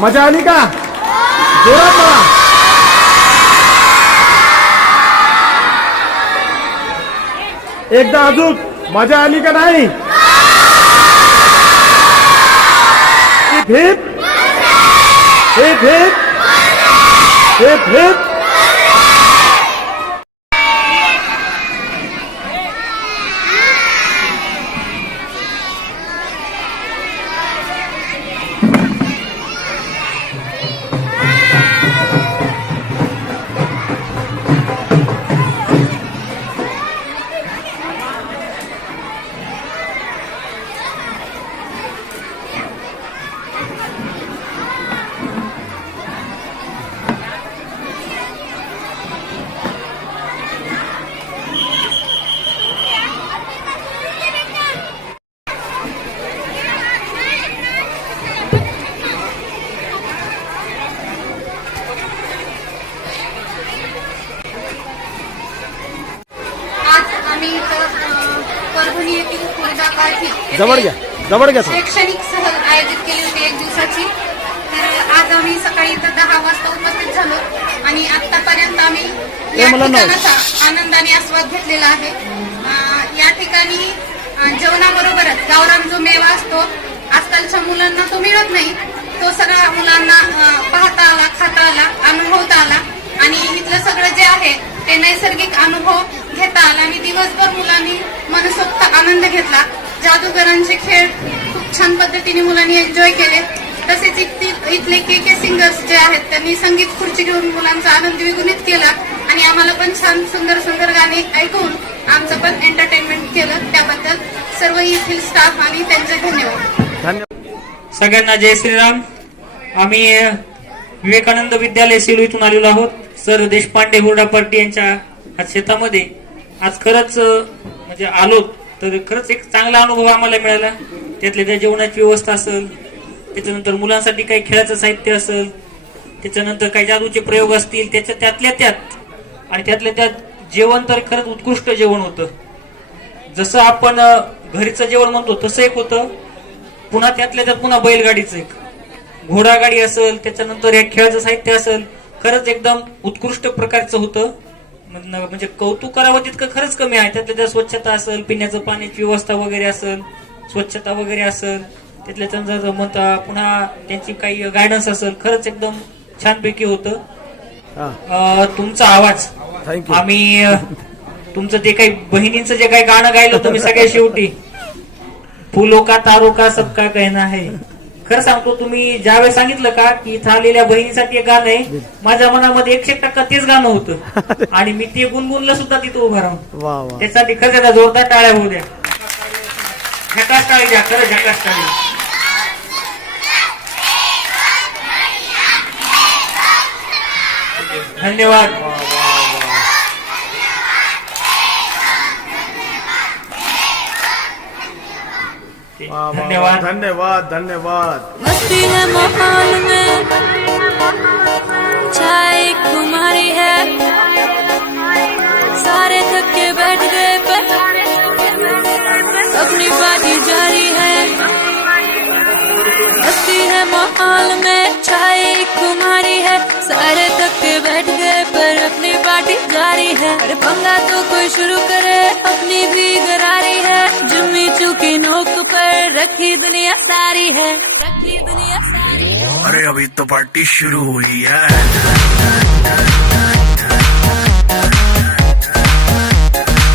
मजा आली का? जोरात बोला. एकदा अजून मजा आली का नाही? Heap heap heap heap heap heap. Parbhani येथील जवळ घ्या शैक्षणिक सहल आयोजित केली होती 1 दिवसाची. तर आज आम्ही सकाळी इथं 10 वाजता उपस्थित झालो आणि आतापर्यंत आम्ही या ठिकाणाचा आनंदाने आस्वाद घेतलेला आहे. या ठिकाणी जेवणाबरोबरच गावरान जो मेवा असतो आजकालच्या मुलांना तो मिळत नाही, तो सगळ्या मुलांना पाहता आला, खाता आला, अनुभवता आला आणि इथलं सगळं जे आहे ते नैसर्गिक अनुभव घेता आला आणि दिवसभर मुलांनी मनसोक्त आनंद घेतला. जादूगरांचे खेळ खूप छान पद्धतीने मुलांनी एन्जॉय केले. तसेच इथले के सिंगर्स जे आहेत त्यांनी संगीत खुर्ची घेऊन मुलांचा आनंद द्विगुणित केला आणि आम्हाला पण छान सुंदर सुंदर गाणी ऐकून आमचं पण एंटरटेनमेंट केलं. त्याबद्दल सर्व येथील स्टाफ आणि त्यांचे धन्यवाद. सगळ्यांना जय श्रीराम. आम्ही विवेकानंद विद्यालय सेलू इथून आलेलो आहोत. सर देशपांडे हुरडा पार्टी यांच्या शेतामध्ये आज खरंच म्हणजे आलो तर खरंच एक चांगला अनुभव आम्हाला मिळाला. त्यातल्या त्या जेवणाची व्यवस्था असेल, त्याच्यानंतर मुलांसाठी काही खेळाचं साहित्य असेल, त्याच्यानंतर काही जादूचे प्रयोग असतील, त्यातल्या त्यात आणि त्यातल्या त्यात जेवण तर खरंच उत्कृष्ट जेवण होतं. जसं आपण घरीचं जेवण म्हणतो तसं एक होतं. पुन्हा त्यातल्या त्यात पुन्हा बैलगाडीचं एक घोडागाडी असेल, त्याच्यानंतर एक खेळाचं साहित्य असेल, खरंच एकदम उत्कृष्ट प्रकारचं होतं. म्हणजे कौतुक करावं तितकं खरंच कमी आहे. त्यातल्या स्वच्छता असेल, पिण्याचं पाण्याची व्यवस्था वगैरे असेल, स्वच्छता वगैरे असेल, त्यातल्या त्यांचं म्हणता पुन्हा त्यांची काही गायडन्स असेल, खरंच एकदम छानपैकी होतं. तुमचा आवाज आम्ही तुमचं ते काही बहिणींचं जे काही गाणं गायलं तुम्ही सगळ्या शेवटी फुलो का तारो का सबका कहना है. खरं सांगतो, तुम्ही ज्यावेळेस सांगितलं का की इथं आलेल्या बहिणीसाठी एक गाणं आहे, माझ्या मनामध्ये 100% तेच गाणं होतं आणि मी ते गुणगुणलं सुद्धा तिथं उभं राहून. त्यासाठी खरं जोरदार टाळ्या होऊ द्या, झकास टाळी द्या, खरं झकास टाळी. धन्यवाद. धन्यवाद धन्यवाद धन्यवाद. मस्ती है माहौल में, चाय कुमारी है, सारे थक के बैठ गए पर अपनी पार्टी जारी है. मस्ती है माहौल में, चाय कुमारी है, सारे थक के बैठ गए पर अपनी पार्टी जारी है. अरे पंगा तो कोई शुरू करे, अपनी भी गरारी है, जुम्मी चूकी नोक पर रखी दुनिया सारी है, रखी दुनिया सारी है. अरे अभी तो पार्टी शुरू हुई है.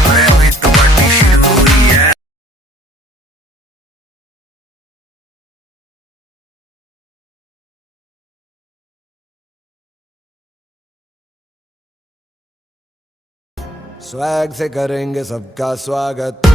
अरे अभी तो पार्टी शुरू हुई है. स्वैग से करेंगे सबका स्वागत.